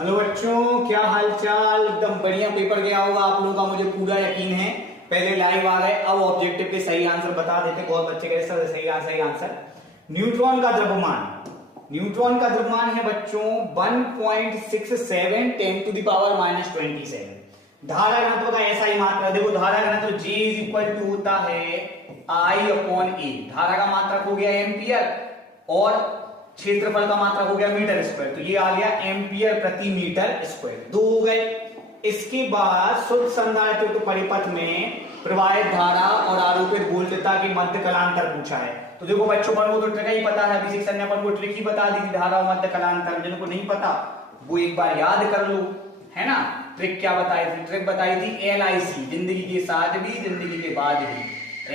Hello बच्चों, क्या हाल चाल। एकदम बढ़िया पेपर गया होगा आप लोगों का, मुझे पूरा यकीन है। पहले लाइव आ गए, अब ऑब्जेक्टिव के सही आंसर बता देते। बहुत बच्चे कहे सर सही आंसर। न्यूट्रॉन का द्रव्यमान है बच्चों 1.67 10⁻⁻27। धारा घनत्व का ऐसा ही मात्रा, देखो धारा घनत्व J इज इक्वल टू होता है I/A। धारा का मात्रक हो गया एम्पियर और क्षेत्रफल का मात्रक हो गया मीटर स्क्वायर, तो ये आ गया एम्पियर प्रति मीटर स्क्वायर। दो हो गए। इसके बाद शुद्ध संधारित्र परिपथ में प्रवाहित धारा और आरोपित वोल्टता के मध्य कलांतर पूछा है। तो देखो बच्चों, को तो ट्रिक ही पता है, अभी शिक्षण ने अपन को ट्रिक ही बता दी थी, धारा और मध्य कलांतर। जिनको नहीं पता वो एक बार याद कर लो, है ना। ट्रिक क्या बताई थी? ट्रिक बताई थी LIC, जिंदगी के साथ भी जिंदगी के बाद भी,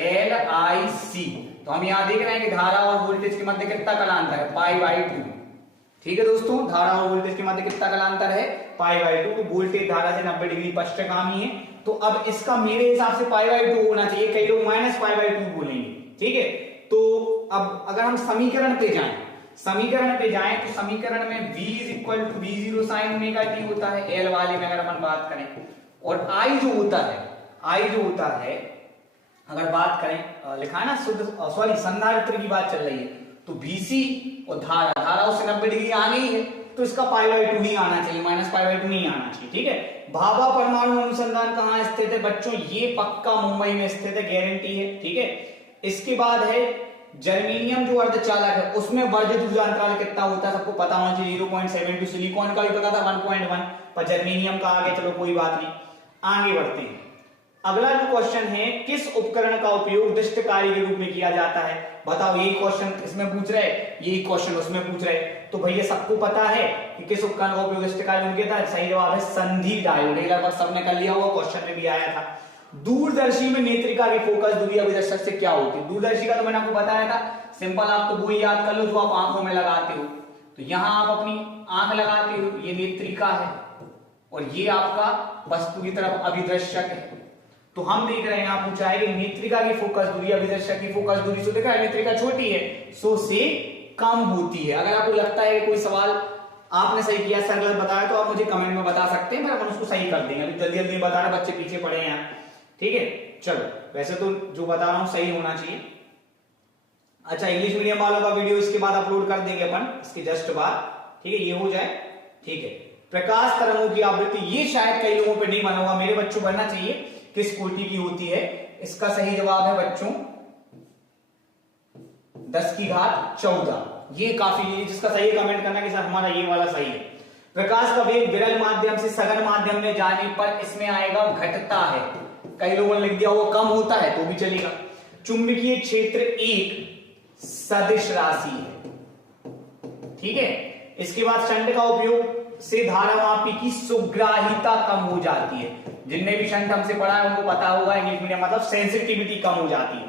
LIC। तो हम यहाँ देख रहे हैं कि धारा और वोल्टेज के मध्य कितना कलांतर है, π/2। ठीक है दोस्तों, धारा और वोल्टेज के मध्य कितना कलांतर है, π/2। तो वोल्टेज धारा से 90 डिग्री पश्चगामी है, तो अब इसका मेरे हिसाब से π/2 होना चाहिए। कई लोग -π/2 बोलेंगे, ठीक है। तो अब अगर हम समीकरण पे जाएं तो समीकरण में V is equal to V0 sin omega t होता है, L वाले में अगर अपन बात करें। और I जो होता है अगर बात करें, लिखा है ना संधारित्र की बात चल रही है, तो BC और धारा उससे 90 डिग्री आ गई है, तो इसका π/2 ही आना चाहिए, -π/2 नहीं आना चाहिए, ठीक है। भाभा परमाणु अनुसंधान कहाँ स्थित है बच्चों? ये पक्का मुंबई में स्थित है, गारंटी है, ठीक है। इसके बाद है जर्मेनियम जो अर्धचालक है, उसमें वर्जित ऊर्जा अंतराल कितना होता है, सबको पता होना चाहिए 0.72। सिलिकॉन का भी पता था 1.1, पर जर्मेनियम का आगे, चलो कोई बात नहीं, आगे बढ़ते हैं। अगला जो क्वेश्चन है, किस उपकरण का उपयोग दृष्ट कार्य के रूप में किया जाता है? बताओ, यही क्वेश्चन इसमें पूछ रहे, यही क्वेश्चन उसमें पूछ रहे। तो भैया सबको पता है कि किस उपकरण का उपयोग दृष्ट कार्य में किया था। सही जवाब है संधि डायोड। लगभग सबने कर लिया हुआ, क्वेश्चन में भी आया था। दूरदर्शी में नेत्रिका की फोकस दूरी अभिदर्शक से क्या होती है? दूरदर्शी का तो मैंने आपको बताया था, सिंपल, आप तो वो याद कर लो जो आप आंखों में लगाते हो। तो यहां आप अपनी आंख लगाते हो, ये नेत्रिका है, और ये आपका वस्तु की तरफ अभिदर्शक है। तो हम देख रहे हैं, यहाँ पूछा है कि नेत्रिका की फोकस दूरी अभिदर्शक की फोकस दूरी से, देखा है नेत्रिका छोटी है, सो से कम होती है। अगर आपको लगता है कि कोई सवाल आपने सही किया, सर गलत बताया, तो आप मुझे कमेंट में बता सकते हैं, मैं अपन उसको सही कर देंगे। अभी जल्दी जल्दी बता रहे, बच्चे पीछे पड़े हैं, ठीक है। चलो, वैसे तो जो बता रहा हूं सही होना चाहिए। अच्छा, इंग्लिश मीडियम वालों का वीडियो इसके बाद अपलोड कर देंगे अपन, इसके जस्ट बाद, ठीक है, ये हो जाए, ठीक है। प्रकाश तरंगों की आवृत्ति, ये शायद कई लोगों पे नहीं बना हुआ, मेरे बच्चों बनना चाहिए, किस कोटि की होती है? इसका सही जवाब है बच्चों 10⁻14। ये काफी, जिसका सही है कमेंट करना कि सर हमारा ये वाला सही है। प्रकाश का वेग विरल माध्यम से सघन माध्यम में जाने पर इसमें आएगा घटता है। कई लोगों ने लिख दिया वो कम होता है, तो भी चलेगा। चुंबकीय क्षेत्र एक सदिश राशि है, ठीक है। इसके बाद शंट का उपयोग से धारामापी की सुग्राहिता कम हो जाती है। जिनने भी शंट हमसे पढ़ा है उनको पता होगा, इंग्लिश मीडियम, मतलब सेंसिटिविटी कम हो जाती है।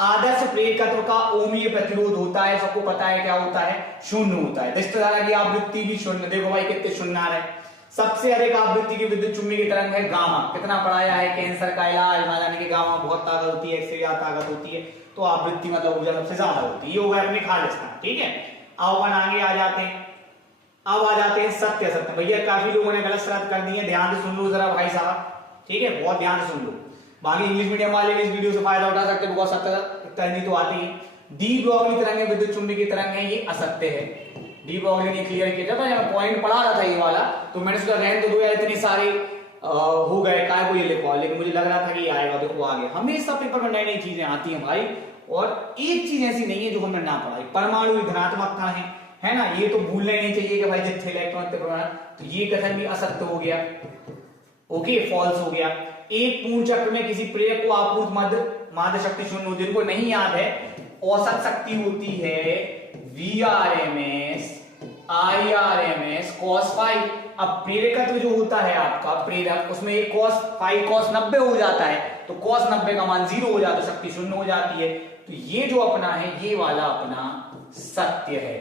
आदर्श प्रेरकत्व का ओमीय प्रतिरोध होता है, सबको पता है क्या होता है, शून्य होता है। दृष्ट धारा की आवृत्ति भी शून्य, देखो भाई कितने शून्य आ रहे हैं। सबसे अधिक आवृत्ति की विद्युत चुंबकीय तरंग है गामा। कितना पढ़ाया है, कैंसर का इलाज, यानी कि गामा बहुत ताकत होती है, एक्स से ज्यादा ताकत होती है, तो आवृत्ति मतलब ऊर्जा सबसे ज्यादा होती है। ये हो गया अपने खालिस्तान, ठीक है। अब अपन आगे आ जाते हैं, अब आ जाते हैं सत्य असत्य। भैया काफी लोगों ने गलत शर्त कर दी है, ध्यान से सुन लो जरा भाई साहब, ठीक है, बहुत ध्यान से सुन लो। बाकी इंग्लिश मीडियम वाले भी इस वीडियो से फायदा उठा सकते हैं, बहुत सत्य तरंगी तो आती है। डी ब्रॉगली तरंग विद्युत चुंबकीय तरंग है, ये असत्य है। डी ब्रॉगली ने क्लियर किया, जब मैं पॉइंट पढ़ा रहा था ये वाला, तो मैंने सोचा रहने तो दो यार, इतने सारे हो गए, काय को ये लिखवा, लेकिन मुझे लग रहा था कि ये आएगा, देखो आ गया। हमेशा पेपर में नई नई चीजें आती हैं भाई, और एक चीज ऐसी नहीं है जो हमने ना पढ़ाई। परमाणु धनात्मक कण है ना, ये तो भूलना नहीं चाहिए कि भाई जितने इलेक्ट्रॉन, तो ये कथन भी असत्य हो गया, ओके, फॉल्स हो गया। एक पूर्ण चक्र में किसी प्रेरक को आपूर्त माध्य शक्ति शून्य, जिनको नहीं याद है, औसत शक्ति होती है VRMS IRMS cos फाई। अब प्रेरकत्व जो होता है आपका प्रेरक, उसमें एक cos फाई cos 90 हो जाता है, तो cos 90 का मान 0 हो जाता है, शक्ति शून्य हो जाती है। तो ये जो अपना है, ये वाला अपना सत्य है।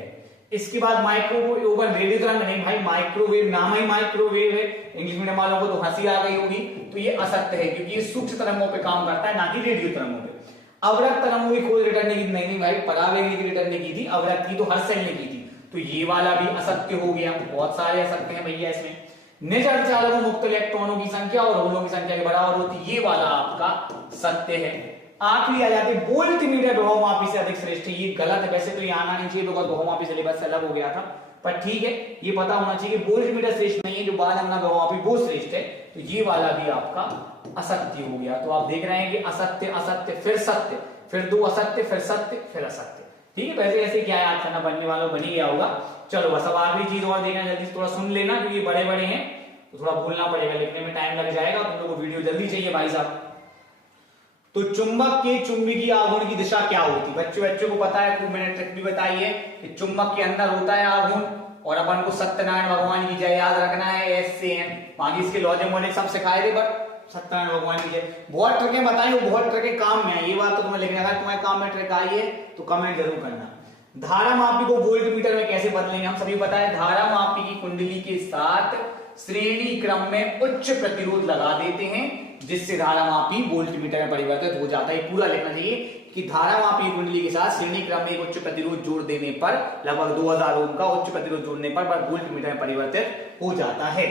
इसके बाद माइक्रोवेव ओवन रेडियो तरंग नहीं भाई, माइक्रोवेव नाम ही माइक्रोवेव है, इंग्लिश मीडियम वालों को तो हंसी आ गई होगी, तो ये असत्य है, क्योंकि ये सूक्ष्म तरंगों पे काम करता है, ना कि रेडियो तरंगों पे। अवरक्त तरंगों की खोज रिटर्न ने की नहीं भाई, परावैंगिक रिटर्न ने की थी, अवरक्त की तो हर्षल ने की थी। तो ये वाला भी असत्य हो गया। बहुत सारे असत्य हैं भैया इसमें। निज अर्धचालकों मुक्त इलेक्ट्रॉनों की संख्या और होलों की संख्या के बराबर होती, ये वाला आपका सत्य है। आखिरी आ जाते वोल्टमीटर बहुमापी से अधिक श्रेष्ठ है। ये गलत है, वैसे तो ये आना नहीं चाहिए बिकॉज बहुमापी सिलेबस से अलग हो गया था, पर ठीक है ये पता होना चाहिए कि वोल्टमीटर श्रेष्ठ नहीं है, जो बाद हमने बहुमापी वो श्रेष्ठ है। तो ये वाला भी आपका असत्य हो गया। तो आप देख रहे हैं कि असत्य असत्य फिर सत्य, फिर दो असत्य, फिर सत्य, फिर असत्य। ठीक है, वैसे ऐसे क्या याद करना, बनने वालों बन ही गया होगा। चलो बस अब आखिरी चीज और देखना, जल्दी से थोड़ा सुन लेना क्योंकि बड़े बड़े हैं तो थोड़ा भूलना पड़ेगा, लिखने में टाइम लग जाएगा। तुम लोगों को वीडियो जल्दी चाहिए भाई साहब। तो चुंबक के चुंबकीय आघूर्ण की दिशा क्या होती? बच्चों को पता है, खूब मैंने ट्रिक भी बताई है कि चुंबक के अंदर होता है आघूर्ण, और अपन को सत्यनारायण भगवान की जय याद रखना है, एस से एन। बाकी इसके लॉजिक वॉजिक सब सिखाए थे, बट सत्यनारायण भगवान की जय। बहुत ट्रिकें बताई, वो बहुत ट्रिकें काम में आई, ये बात तो तुम्हें लिखना है। तुम्हारे काम में ट्रिक आई है तो कमेंट जरूर करना। धारा मापी को वोल्टमीटर में कैसे बदलेंगे? हम सभी पता है, धारा मापी की कुंडली के साथ श्रेणी क्रम में उच्च प्रतिरोध लगा देते हैं, जिससे धारा मापी वोल्टमीटर में परिवर्तित हो जाता है। पूरा लिखना चाहिए कि धारा मापी कुंडली के साथ श्रेणी क्रम में उच्च प्रतिरोध जोड़ देने पर, लगभग 2000 ओम का उच्च प्रतिरोध जोड़ने पर वोल्टमीटर में परिवर्तित हो जाता है।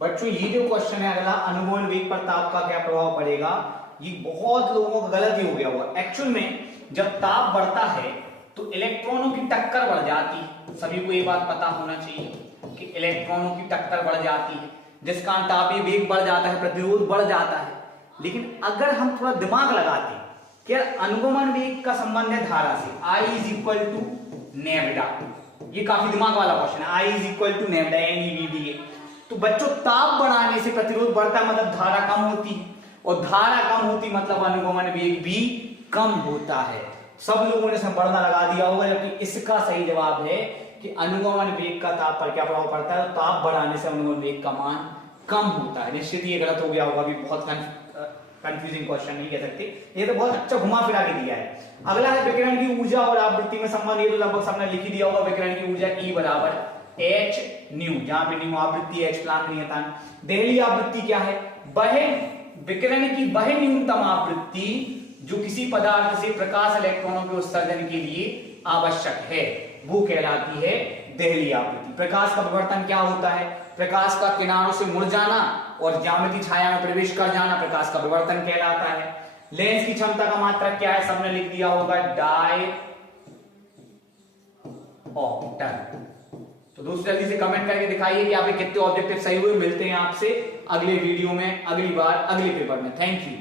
बच्चों ये जो क्वेश्चन है अगला, अनुगमन वेग पर ताप का क्या प्रभाव पड़ेगा, ये बहुत लोगों का गलती हो गया हुआ। एक्चुअल में जब ताप बढ़ता है तो इलेक्ट्रॉनों की टक्कर बढ़ जाती है। सभी को ये बात पता होना चाहिए कि इलेक्ट्रॉनों की टक्कर बढ़ जाती है, जिस कारण तापीय वेग बढ़ जाता है, प्रतिरोध बढ़ जाता है। लेकिन अगर हम थोड़ा दिमाग लगाते कि अनुगमन वेग का संबंध है धारा से, I इज इक्वल टू नेविडा, ये काफी दिमाग वाला क्वेश्चन है। I इज इक्वल टू नेविडा, NEVDA। तो बच्चों ताप बढ़ाने से प्रतिरोध बढ़ता है, मतलब धारा कम होती है, और धारा कम होती मतलब अनुगमन वेग भी कम होता है। सब लोगों ने इसमें बढ़ना लगा दिया होगा, जबकि इसका सही जवाब है कि अनुगमन वेग का ताप पर क्या प्रभाव पड़ता है, ताप बढ़ाने से अनुगमन वेग का मान कम होता है। निश्चित ये गलत हो गया होगा, अभी बहुत कंफ्यूजिंग क्वेश्चन नहीं कह सकते, ये तो बहुत अच्छा घुमा फिरा के दिया है। अगला है विकिरण की ऊर्जा और आवृत्ति में संबंध, ये तो लगभग सबने लिख ही दिया होगा। विकिरण की ऊर्जा E बराबर H न्यू, जहां पे न्यू आवृत्ति H प्लांक नियतांक। देहली आवृत्ति क्या है? वह विकिरण की वह न्यूनतम आवृत्ति जो किसी पदार्थ से प्रकाश इलेक्ट्रॉनों के उत्सर्जन के लिए आवश्यक है, वो कहलाती है देहली आवृत्ति। प्रकाश का विवर्तन क्या होता है? प्रकाश का किनारों से मुड़ जाना और ज्यामितीय छाया में प्रवेश कर जाना प्रकाश का विवर्तन कहलाता है। लेंस की क्षमता का मात्रक क्या है? सबने लिख दिया होगा, डायऑप्टर। तो दोस्तों जल्दी से कमेंट करके दिखाइए कि आपके कितने ऑब्जेक्टिव सही हुए। मिलते हैं आपसे अगले वीडियो में, अगली बार, अगले पेपर में। Thank you.